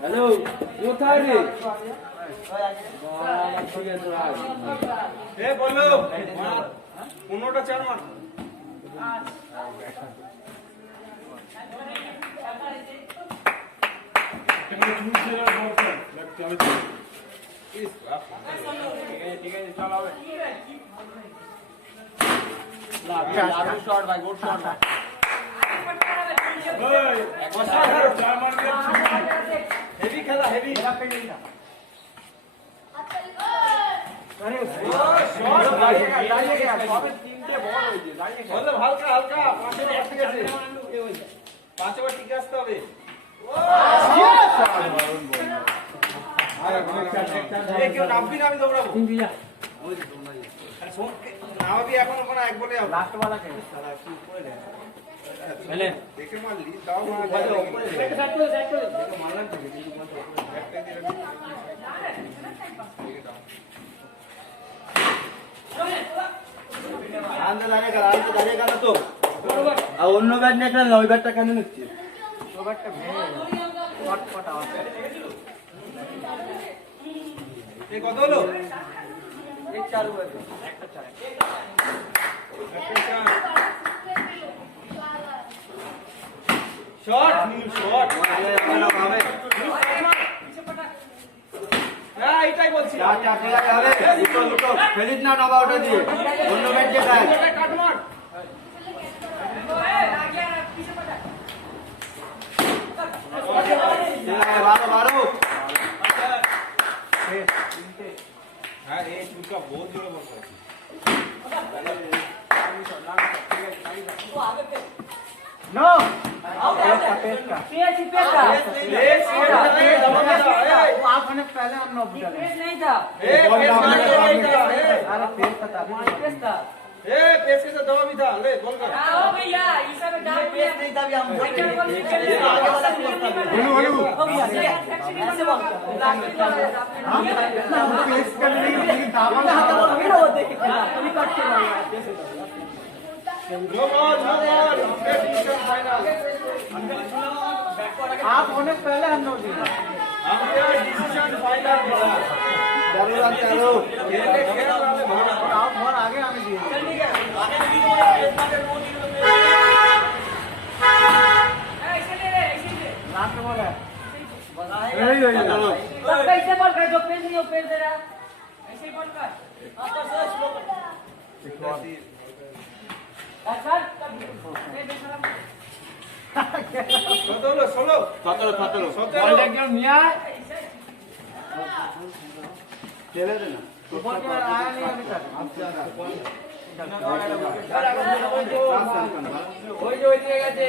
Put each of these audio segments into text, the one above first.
Hello কোথায় রে এ বলো 15টা 4 মার ঠিক আছে চল হবে লাভ শট ভাই গুড শট ওই একবার শট চার মার হেভি খেলা হেভি আরে শট দাঁড়িয়ে গেছে সবে তিনটে বল হয়েছে দাঁড়িয়ে গেছে বল হালকা হালকা পাঁচে ঠিক আছে পাঁচবার ঠিক আসতে হবে আরে কেউ নামবি না আমি দৌড়াবো নামবি এখন ওখানে এক বলে লাস্ট वाला কে সারা কি করে দেয় চলে দেখে মারলি তাও মারা যায় একটা সাইড করে মারলাম তো কিন্তু বল একটা দিয়ে আন্দা দাঁড়িয়ে গেল তো আর অন্য ব্যাট নিয়ে খেললে ওই ব্যাটটা কেন নিচ্ছি ওই ব্যাটটা ভেঙে পট আওয়াজ এই কত হলো এক চার হয়েছে একটা চার শট নিউ শট হবে হ্যাঁ এটাই বলছি আচ্ছা ঠিক আছে হবে দুটো ফেলিস না নবা ওটা দিয়ে অন্য ব্যাট দিয়ে খেল কাট মার बारो हाँ ये चुका बहुत जोर बोलता है नो पहले हम नहीं था पेस के साथ दवा भी था ले बोल कर हां हो भैया ये सब डाल पेस नहीं था भी हम आगे वाला बोलो हो गया ऐसे बोल हां पेस कर नहीं दावा ना बोल ना वो देख कभी कट के नो बॉल डिसीजन फाइनल आप होने पहले हम लोग दिया हमने डिसीजन फाइनल बोला चलो आप और आगे आने दिए लास्ट बॉल है कैसे बॉल कर जो पेज नहीं हो पेज दे रहा ऐसे बॉल कर बॉल एकदम मियां खेले देना ऊपर के आया नहीं अभी तक आप जा रहा ওই যে ওই দিকে গেছে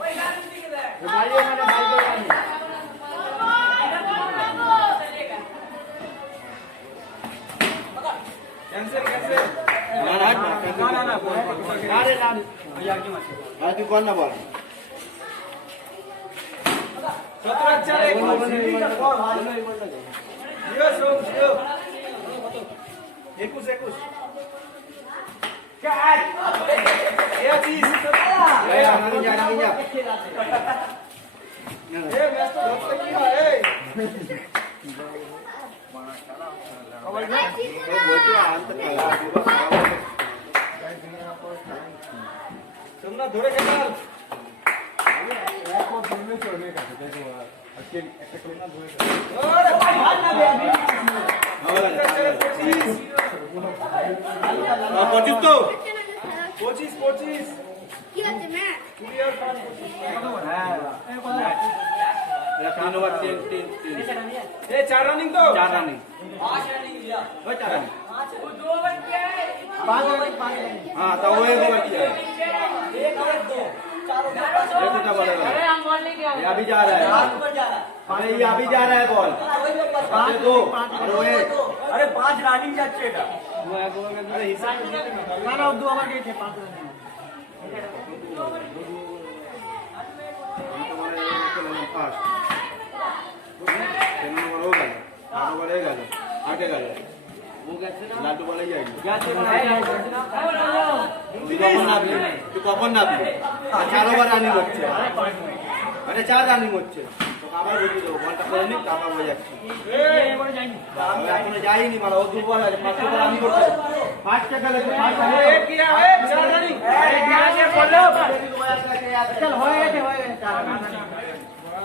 ওই ভাইও মানে ভাইকে জানি कैंसिल ना अरे ना यार की मत आ तू कौन ना बोल 17 4 एक जियो शो जियो 21 क्या ये चीज ये नहीं जा ये मैच तो बहुत किया है तुमने धोरे के डाल को दिन में छोड़ने का जैसे अकेले एक ना धोरे अरे भाग ना बे अभी 25 तो 25 কি হচ্ছে ম্যাচ ক্লিয়ার 5 হ্যাঁ तीन ओवर तीन ये 4 रनिंग तो 4 रनिंग 5 रनिंग दिया वो 4 रनिंग वो 2 ओवर किया है 5 रनिंग हां तो वो 1 ओवर किया है 1 ओवर 2 4 ओवर ये कितना बॉल है अरे हम बॉल नहीं किया ये अभी जा रहा है 4 ओवर जा रहा है अरे ये अभी जा रहा है बॉल 5 2 अरे 5 रनिंग যাচ্ছে এটা वो 1 ओवर का हिसाब ना ना 2 ओवर के थे 5 रनिंग লাড্ডু বলে যাই তুই কখন নাবলি 4 ওভার রানিং হচ্ছে মানে 4 রানিং হচ্ছে তো আবার বুঝি দেবো বলটা করে নি টাকা হয়ে যাচ্ছে এবারে যাইনি আমি এখনো যাইনি মানে ও দুবার আছে 5 বল আমি করতে ফার্স্ট খেলে তো ফার্স্ট এ কি রে এ 4 রানিং এই দিয়াছে বললো চল হয়ে গেছে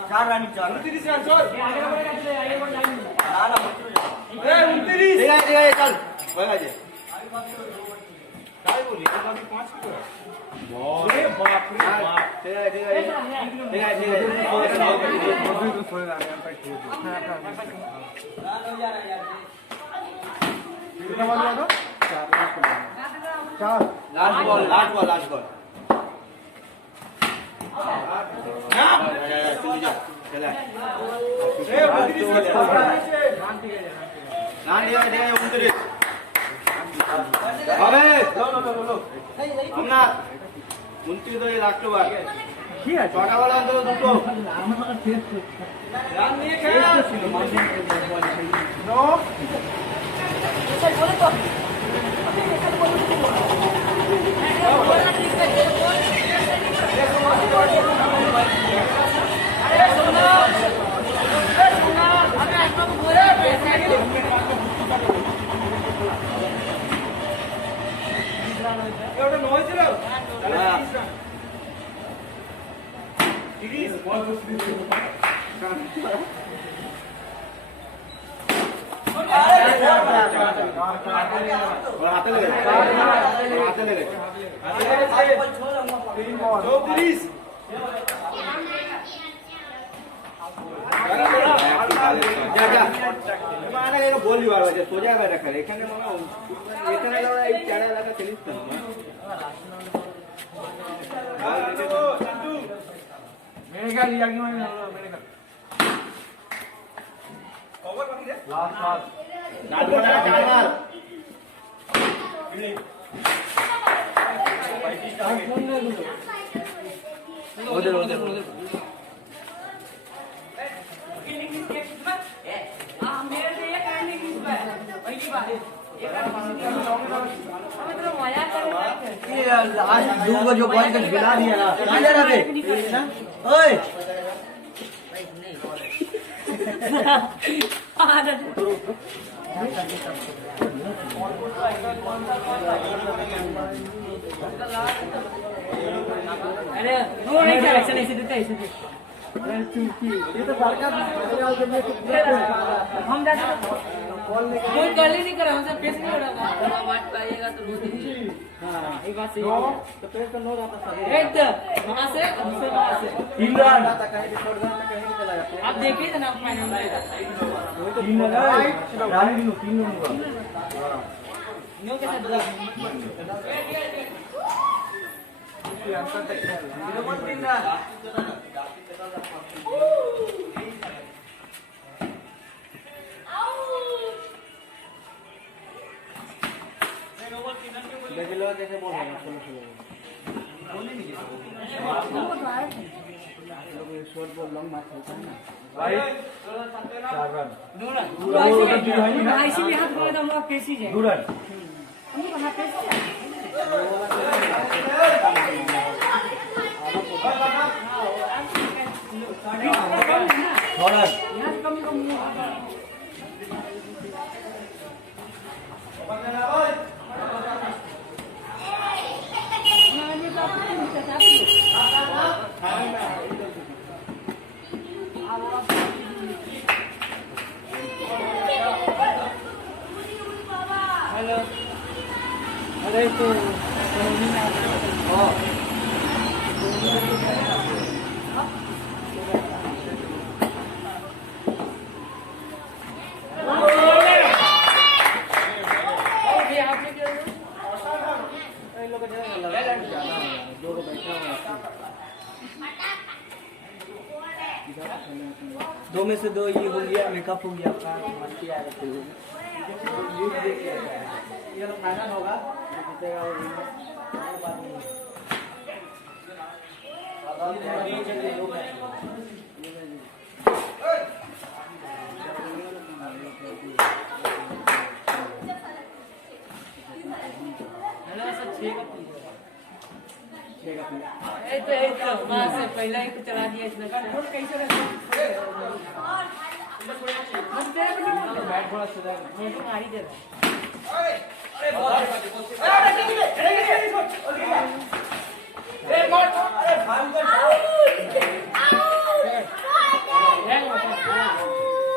4 রানিং 29 রান চল আগে বলে গেছে আগে বলে যাইনি এ 29 ঠিক আছে চল হয়ে গেছে তাই বলি আমি 5 কি করে এ বাপ রে বাপ ঠিক আছে लास्ट बॉल ना तुम जा चला এ 29 ना दिया 29 अबे लो हमना 29 तो ये लास्ट बार ঠিক আছে छोटा वाला तो दुटो রান নিয়ে খেল नो ওটা নয় ছিল তাহলে হ্যাঁ। 30 রান 30 বল और हाथे लगे 34 जा जा माने ये बोली बार बजे सोजा बैठा करे এখানে মানে এখানে লড়া এই চাড়া লাগা খেলিস না मेरे का लिया कि मैंने मेरे का ओवर बाकी है लास्ट नाच बना चाल मार ওদের आज दूगो जो बॉल के गिरा दिया ना किधर अबे ओए अरे वो नहीं क्या ऐसे नहीं देते ऐसे ये तो बड़का हम जाते कोई गली नहीं करा हमसे पेश नहीं हो रहा था बात पाइएगा तो रोटी हां एक बात सही तो पेड़ का नो रहता था एक वहां से दूसरे वहां से 3 रन कहीं भी छोड़ देना कहीं भी चला जाता आप देखिए ना फाइनल में 3 रन रानी दिनो 3 रन हुआ न्यू के साथ देख लो कैसे बोल रहा है शॉर्ट बॉल लॉन्ग मार खेलता है ना भाई 4 रन ऐसे भी हाथ में हम लोग कैसी है 2 रन हम वहां कैसे थोड़ा यहाँ कम हेलो अरे तो दो में से दो ये हो गया मेकअप हो गया आपका मस्ती आ रही है ये लोग फाइनल होगा जीतेगा वो बाद में एक तो वहां से पहला ही तो चला दिया इसने कंट्रोल कैसे रखते बैट थोड़ा सुधर मैं तो मार ही दे रहा अरे बहुत अरे मार अरे भाग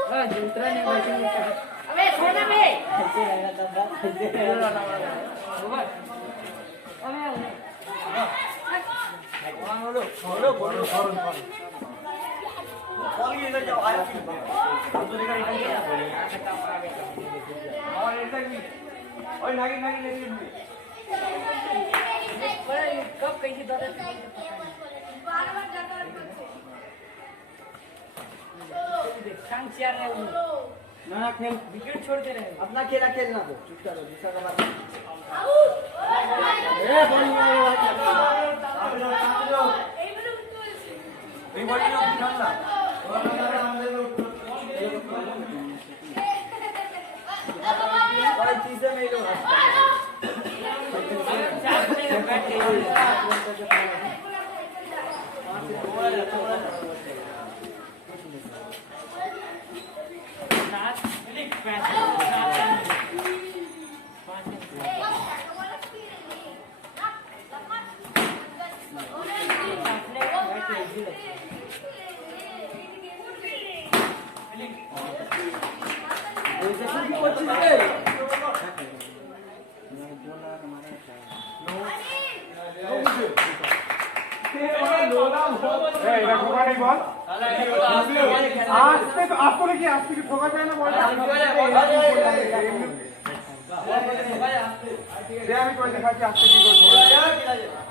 कर दूसरा नहीं बैठेंगे अबे छोड़ बे ऐसे रहेगा तब ऐसे रहेगा बोलो कॉल ये इधर जाओ आया हम तो निकल गया और ऐसा भी ओए नागी ले कब कैसे दादा शांत चार रहे ना खेल विकेट छोड़ते रहे अपना खेला खेलना दो चुप करो दूसरा का बात चीजें नहीं लो आज तो देखिए आज की ठोका जाए ना बॉल अभी कोई देखा कि आज की गोल ठोका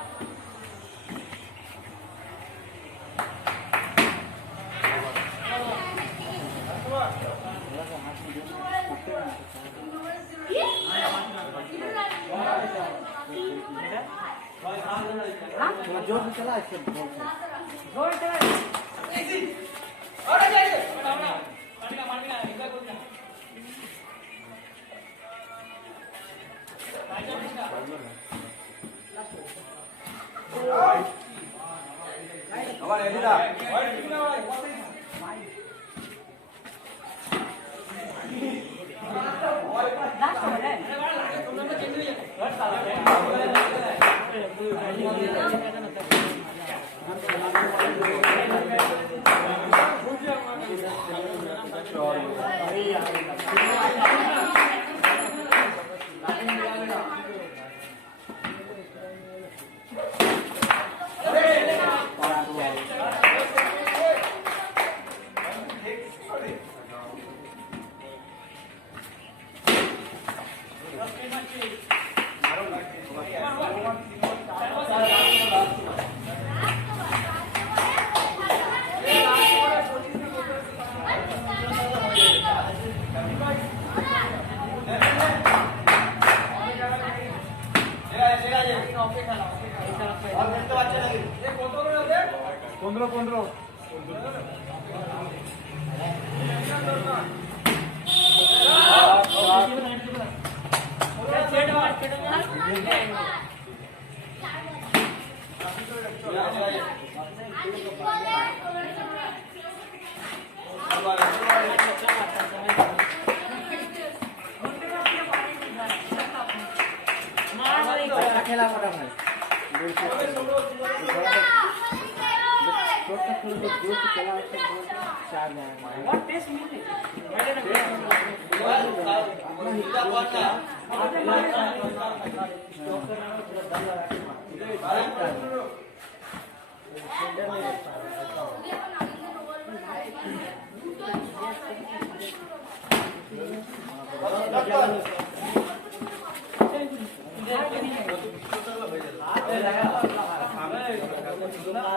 जोर से चला इसके जोर चला अरे जाइए हमारे एडिदा खेला फटाफट What taste music? ना